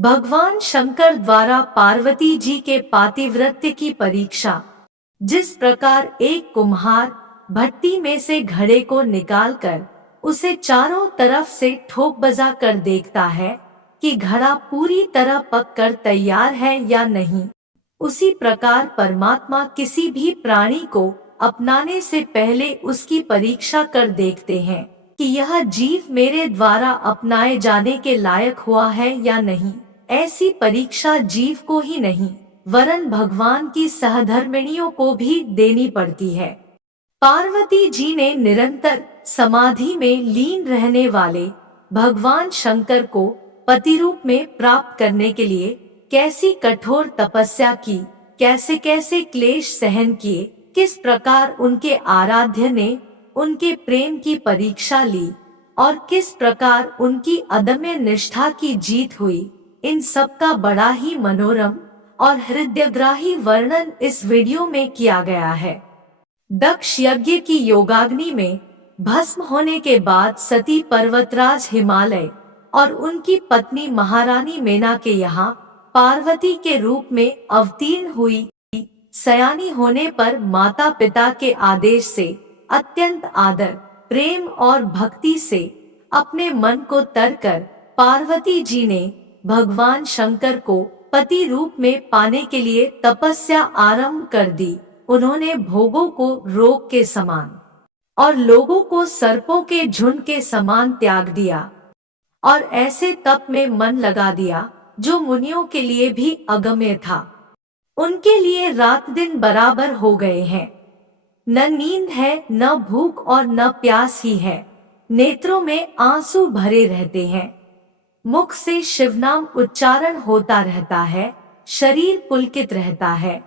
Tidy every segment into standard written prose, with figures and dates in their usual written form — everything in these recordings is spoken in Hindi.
भगवान शंकर द्वारा पार्वती जी के पातिव्रत्य की परीक्षा। जिस प्रकार एक कुम्हार भट्टी में से घड़े को निकालकर उसे चारों तरफ से ठोक बजा कर देखता है कि घड़ा पूरी तरह पक कर तैयार है या नहीं, उसी प्रकार परमात्मा किसी भी प्राणी को अपनाने से पहले उसकी परीक्षा कर देखते हैं कि यह जीव मेरे द्वारा अपनाए जाने के लायक हुआ है या नहीं। ऐसी परीक्षा जीव को ही नहीं वरन भगवान की सहधर्मिणियों को भी देनी पड़ती है। पार्वती जी ने निरंतर समाधि में लीन रहने वाले भगवान शंकर को पति रूप में प्राप्त करने के लिए कैसी कठोर तपस्या की, कैसे कैसे क्लेश सहन किए, किस प्रकार उनके आराध्य ने उनके प्रेम की परीक्षा ली और किस प्रकार उनकी अदम्य निष्ठा की जीत हुई, इन सब का बड़ा ही मनोरम और हृदयग्राही वर्णन इस वीडियो में किया गया है। दक्ष यज्ञ की योगाग्नि में भस्म होने के बाद सती पर्वतराज हिमालय और उनकी पत्नी महारानी मेना के यहाँ पार्वती के रूप में अवतीर्ण हुई। सयानी होने पर माता पिता के आदेश से अत्यंत आदर, प्रेम और भक्ति से अपने मन को तर कर पार्वती जी ने भगवान शंकर को पति रूप में पाने के लिए तपस्या आरंभ कर दी। उन्होंने भोगों को रोग के समान और लोगों को सर्पों के झुंड के समान त्याग दिया और ऐसे तप में मन लगा दिया जो मुनियों के लिए भी अगम्य था। उनके लिए रात दिन बराबर हो गए हैं, न नींद है, न भूख और न प्यास ही है। नेत्रों में आंसू भरे रहते हैं, मुख से शिवनाम उच्चारण होता रहता है, शरीर पुलकित रहता है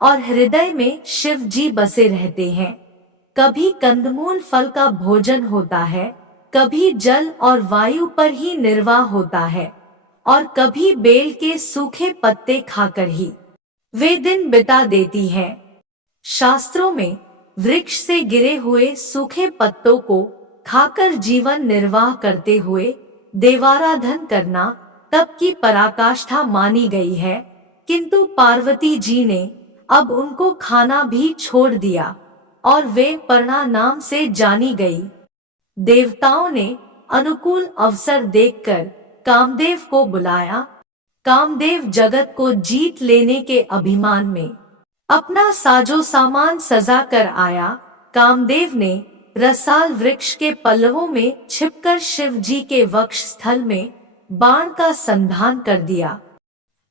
और हृदय में शिव जी बसे रहते हैं। कभी कंदमूल फल का भोजन होता है, कभी जल और वायु पर ही निर्वाह होता है और कभी बेल के सूखे पत्ते खाकर ही वे दिन बिता देती हैं। शास्त्रों में वृक्ष से गिरे हुए सूखे पत्तों को खाकर जीवन निर्वाह करते हुए देवाराधन करना तप की पराकाष्ठा मानी गई है, किंतु पार्वती जी ने अब उनको खाना भी छोड़ दिया और वे पर्णा नाम से जानी गई। देवताओं ने अनुकूल अवसर देखकर कामदेव को बुलाया। कामदेव जगत को जीत लेने के अभिमान में अपना साजो सामान सजा कर आया। कामदेव ने रसाल वृक्ष के पल्लवों में छिपकर शिव जी के वक्ष स्थल में बाण का संधान कर दिया।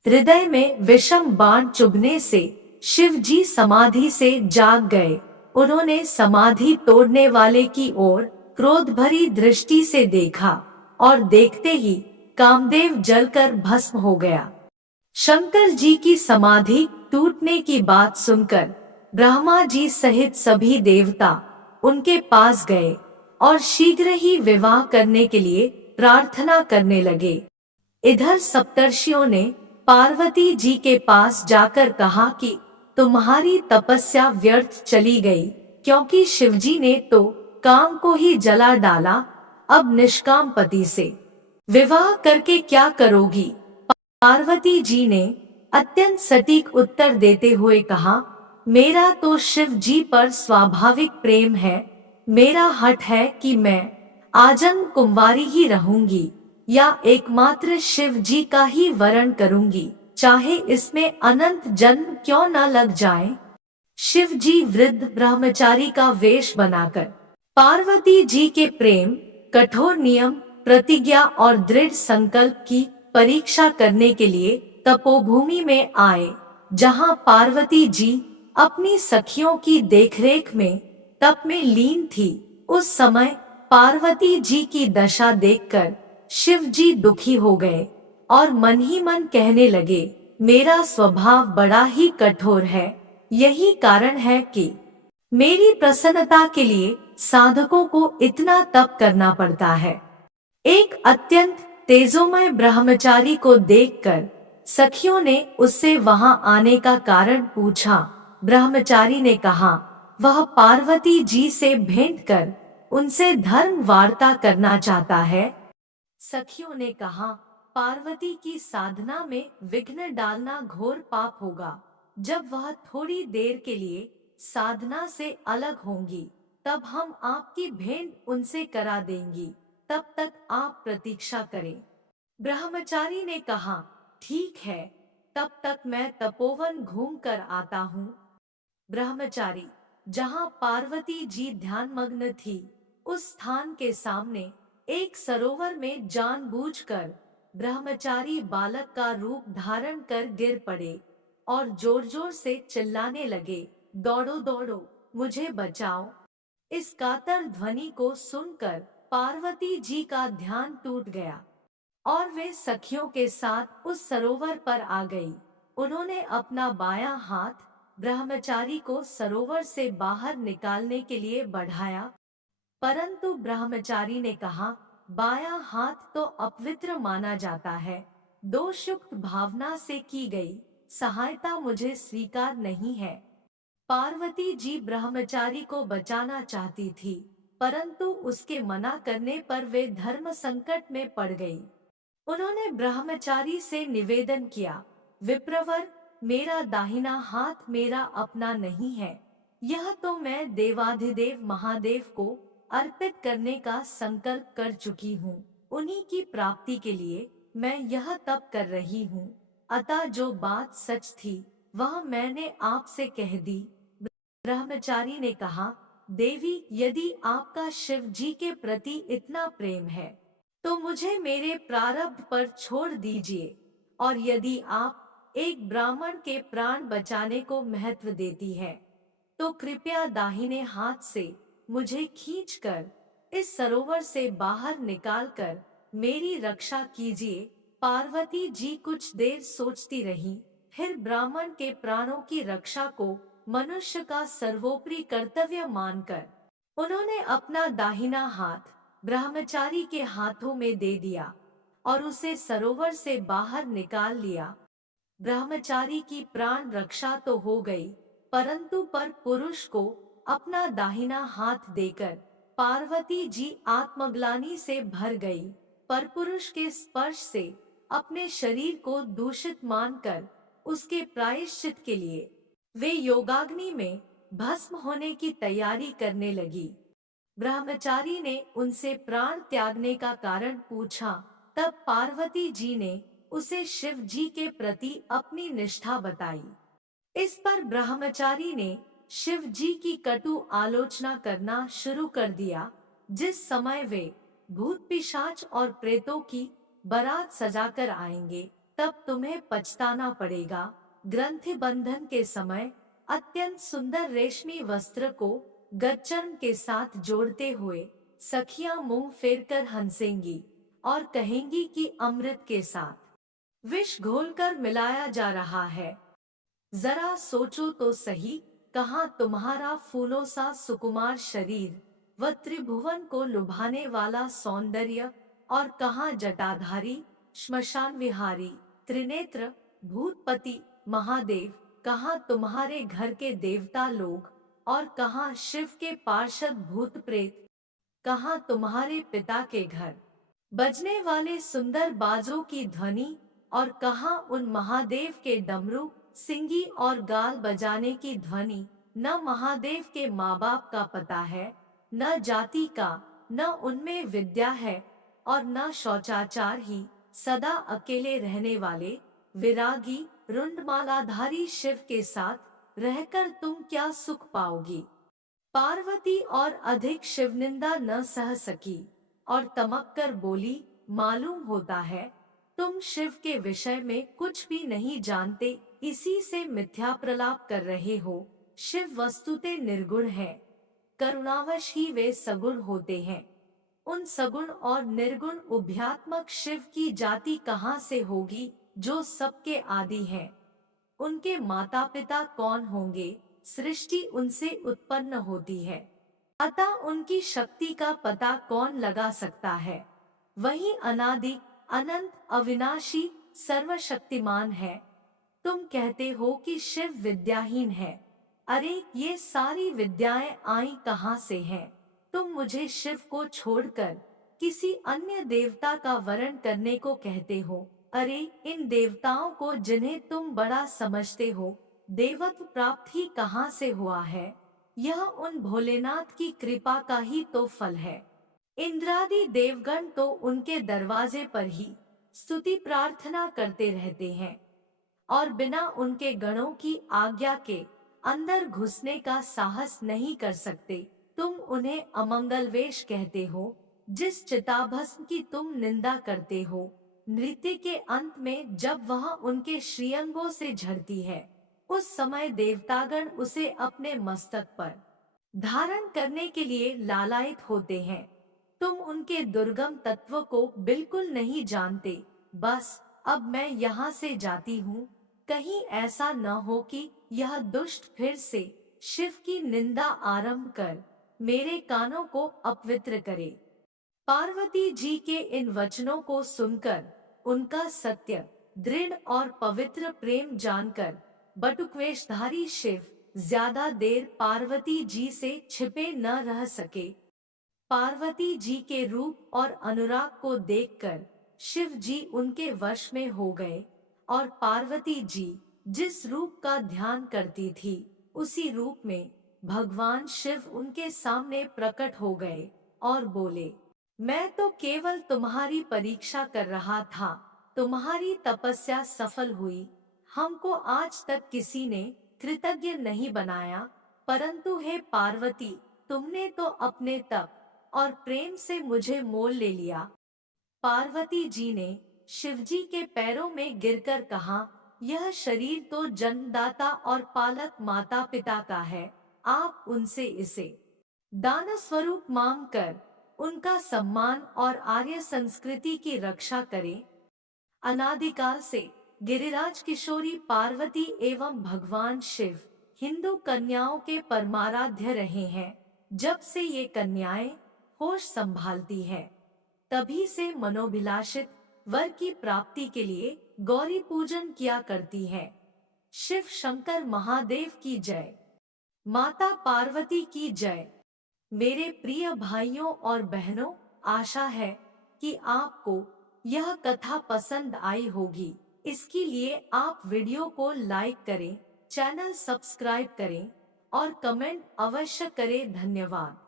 हृदय में विषम बाण चुभने से शिव जी समाधि से जाग गए। उन्होंने समाधि तोड़ने वाले की ओर क्रोध भरी दृष्टि से देखा और देखते ही कामदेव जलकर भस्म हो गया। शंकर जी की समाधि टूटने की बात सुनकर ब्रह्मा जी सहित सभी देवता उनके पास गए और शीघ्र ही विवाह करने के लिए प्रार्थना करने लगे। इधर सप्तर्षियों ने पार्वती जी के पास जाकर कहा कि तुम्हारी तपस्या व्यर्थ चली गई, क्योंकि शिवजी ने तो काम को ही जला डाला। अब निष्काम पति से विवाह करके क्या करोगी? पार्वती जी ने अत्यंत सटीक उत्तर देते हुए कहा, मेरा तो शिव जी पर स्वाभाविक प्रेम है। मेरा हठ है कि मैं आजन्म कुंवारी ही रहूंगी या एकमात्र शिव जी का ही वरण करूंगी, चाहे इसमें अनंत जन्म क्यों न लग जाए। शिव जी वृद्ध ब्रह्मचारी का वेश बनाकर पार्वती जी के प्रेम, कठोर नियम, प्रतिज्ञा और दृढ़ संकल्प की परीक्षा करने के लिए तपोभूमि में आए, जहां पार्वती जी अपनी सखियों की देखरेख में तप में लीन थी। उस समय पार्वती जी की दशा देखकर शिव जी दुखी हो गए और मन ही मन कहने लगे, मेरा स्वभाव बड़ा ही कठोर है। यही कारण है कि मेरी प्रसन्नता के लिए साधकों को इतना तप करना पड़ता है। एक अत्यंत तेजोमय ब्रह्मचारी को देखकर सखियों ने उससे वहां आने का कारण पूछा। ब्रह्मचारी ने कहा, वह पार्वती जी से भेंट कर उनसे धर्म वार्ता करना चाहता है। सखियों ने कहा, पार्वती की साधना में विघ्न डालना घोर पाप होगा। जब वह थोड़ी देर के लिए साधना से अलग होंगी, तब हम आपकी भेंट उनसे करा देंगी। तब तक आप प्रतीक्षा करें। ब्रह्मचारी ने कहा, ठीक है, तब तक मैं तपोवन घूम कर आता हूँ। ब्रह्मचारी जहाँ पार्वती जी ध्यानमग्न थी, उस स्थान के सामने एक सरोवर में जानबूझकर ब्रह्मचारी बालक का रूप धारण कर गिर पड़े और जोर जोर से चिल्लाने लगे, दौड़ो दौड़ो, मुझे बचाओ। इस कातर ध्वनि को सुनकर पार्वती जी का ध्यान टूट गया और वे सखियों के साथ उस सरोवर पर आ गई। उन्होंने अपना बायां हाथ ब्रह्मचारी को सरोवर से बाहर निकालने के लिए बढ़ाया, परंतु ब्रह्मचारी ने कहा, बायां हाथ तो अपवित्र माना जाता है। दोषयुक्त भावना से की गई सहायता मुझे स्वीकार नहीं है। पार्वती जी ब्रह्मचारी को बचाना चाहती थी, परंतु उसके मना करने पर वे धर्म संकट में पड़ गई। उन्होंने ब्रह्मचारी से निवेदन किया, विप्रवर, मेरा दाहिना हाथ मेरा अपना नहीं है। यह तो मैं देवाधिदेव महादेव को अर्पित करने का संकल्प कर चुकी हूँ। उन्हीं की प्राप्ति के लिए मैं यह तप कर रही हूँ। अतः जो बात सच थी वह मैंने आपसे कह दी। ब्रह्मचारी ने कहा, देवी, यदि आपका शिव जी के प्रति इतना प्रेम है तो मुझे मेरे प्रारब्ध पर छोड़ दीजिए, और यदि आप एक ब्राह्मण के प्राण बचाने को महत्व देती है तो कृपया दाहिने हाथ से मुझे खींचकर इस सरोवर से बाहर निकालकर मेरी रक्षा कीजिए। पार्वती जी कुछ देर सोचती रही, फिर ब्राह्मण के प्राणों की रक्षा को मनुष्य का सर्वोपरि कर्तव्य मानकर उन्होंने अपना दाहिना हाथ ब्रह्मचारी के हाथों में दे दिया और उसे सरोवर से बाहर निकाल लिया। ब्रह्मचारी की प्राण रक्षा तो हो गई, परंतु पर पुरुष को अपना दाहिना हाथ देकर पार्वती जी आत्मग्लानि से भर गई। पर पुरुष के स्पर्श से अपने शरीर को दूषित मानकर उसके प्रायश्चित के लिए वे योगाग्नि में भस्म होने की तैयारी करने लगी। ब्रह्मचारी ने उनसे प्राण त्यागने का कारण पूछा, तब पार्वती जी ने उसे शिव जी के प्रति अपनी निष्ठा बताई। इस पर ब्रह्मचारी ने शिव जी की कटु आलोचना करना शुरू कर दिया। जिस समय वे भूत पिशाच और प्रेतों की बारात सजाकर आएंगे, तब तुम्हें पछताना पड़ेगा। ग्रंथि बंधन के समय अत्यंत सुंदर रेशमी वस्त्र को गच्चन के साथ जोड़ते हुए सखियां मुंह फेरकर हंसेंगी और कहेंगी कि अमृत के साथ विष घोलकर मिलाया जा रहा है। जरा सोचो तो सही, कहाँ तुम्हारा फूलों सा सुकुमार शरीर व त्रिभुवन को लुभाने वाला सौंदर्य, और कहाँ जटाधारी श्मशान विहारी त्रिनेत्र भूतपति महादेव, कहाँ तुम्हारे घर के देवता लोग, और कहाँ शिव के पार्षद भूत प्रेत, कहाँ तुम्हारे पिता के घर बजने वाले सुंदर बाजों की ध्वनि, और कहाँ उन महादेव के डमरू सिंगी और गाल बजाने की ध्वनि। न महादेव के माँ बाप का पता है, न जाति का, न उनमें विद्या है, और न शौचाचार ही सदा अकेले रहने वाले विरागी रुंडमालाधारी शिव के साथ रहकर तुम क्या सुख पाओगी। पार्वती और अधिक शिवनिंदा न सह सकी और तमक कर बोली, मालूम होता है तुम शिव के विषय में कुछ भी नहीं जानते, इसी से मिथ्या प्रलाप कर रहे हो। शिव वस्तुतः निर्गुण है, करुणावश ही वे सगुण होते हैं। उन सगुण और निर्गुण उभयात्मक शिव की जाति कहाँ से होगी जो सबके आदि है। उनके माता पिता कौन होंगे, सृष्टि उनसे उत्पन्न होती है, अतः उनकी शक्ति का पता कौन लगा सकता है। वही अनादि अनंत अविनाशी सर्वशक्तिमान है। तुम कहते हो कि शिव विद्याहीन है। अरे ये सारी विद्याएं आई कहाँ से हैं? तुम मुझे शिव को छोड़कर किसी अन्य देवता का वरण करने को कहते हो? अरे, इन देवताओं को जिन्हें तुम बड़ा समझते हो, देवत्व प्राप्त ही कहाँ से हुआ है? यह उन भोलेनाथ की कृपा का ही तो फल है। इंद्रादि देवगण तो उनके दरवाजे पर ही स्तुति प्रार्थना करते रहते हैं और बिना उनके गणों की आज्ञा के अंदर घुसने का साहस नहीं कर सकते। तुम उन्हें अमंगल वेश कहते हो। जिस चिताभस्म की तुम निंदा करते हो, नृत्य के अंत में जब वह उनके श्रीअंगों से झड़ती है, उस समय देवतागण उसे अपने मस्तक पर धारण करने के लिए लालायित होते हैं। तुम उनके दुर्गम तत्व को बिल्कुल नहीं जानते। बस अब मैं यहाँ से जाती हूँ। कहीं ऐसा न हो कि यह दुष्ट फिर से शिव की निंदा आरंभ कर मेरे कानों को अपवित्र करे। पार्वती जी के इन वचनों को सुनकर, उनका सत्य, दृढ़ और पवित्र प्रेम जानकर बटुकवेशधारी शिव ज्यादा देर पार्वती जी से छिपे न रह सके। पार्वती जी के रूप और अनुराग को देखकर शिव जी उनके वश में हो गए और पार्वती जी जिस रूप का ध्यान करती थी, उसी रूप में भगवान शिव उनके सामने प्रकट हो गए और बोले, मैं तो केवल तुम्हारी परीक्षा कर रहा था। तुम्हारी तपस्या सफल हुई। हमको आज तक किसी ने कृतज्ञ नहीं बनाया, परंतु हे पार्वती, तुमने तो अपने तप और प्रेम से मुझे मोल ले लिया। पार्वती जी ने शिवजी के पैरों में गिरकर कहा, यह शरीर तो जन्मदाता और पालक माता पिता का है। आप उनसे इसे दान स्वरूप मांग कर उनका सम्मान और आर्य संस्कृति की रक्षा करें। अनादिकाल से गिरिराज किशोरी पार्वती एवं भगवान शिव हिंदू कन्याओं के परमाराध्य रहे हैं। जब से ये कन्याएं होश संभालती हैं, तभी से मनोभिलाषित वर की प्राप्ति के लिए गौरी पूजन किया करती हैं। शिव शंकर महादेव की जय। माता पार्वती की जय। मेरे प्रिय भाइयों और बहनों, आशा है कि आपको यह कथा पसंद आई होगी। इसके लिए आप वीडियो को लाइक करें, चैनल सब्सक्राइब करें और कमेंट अवश्य करें। धन्यवाद।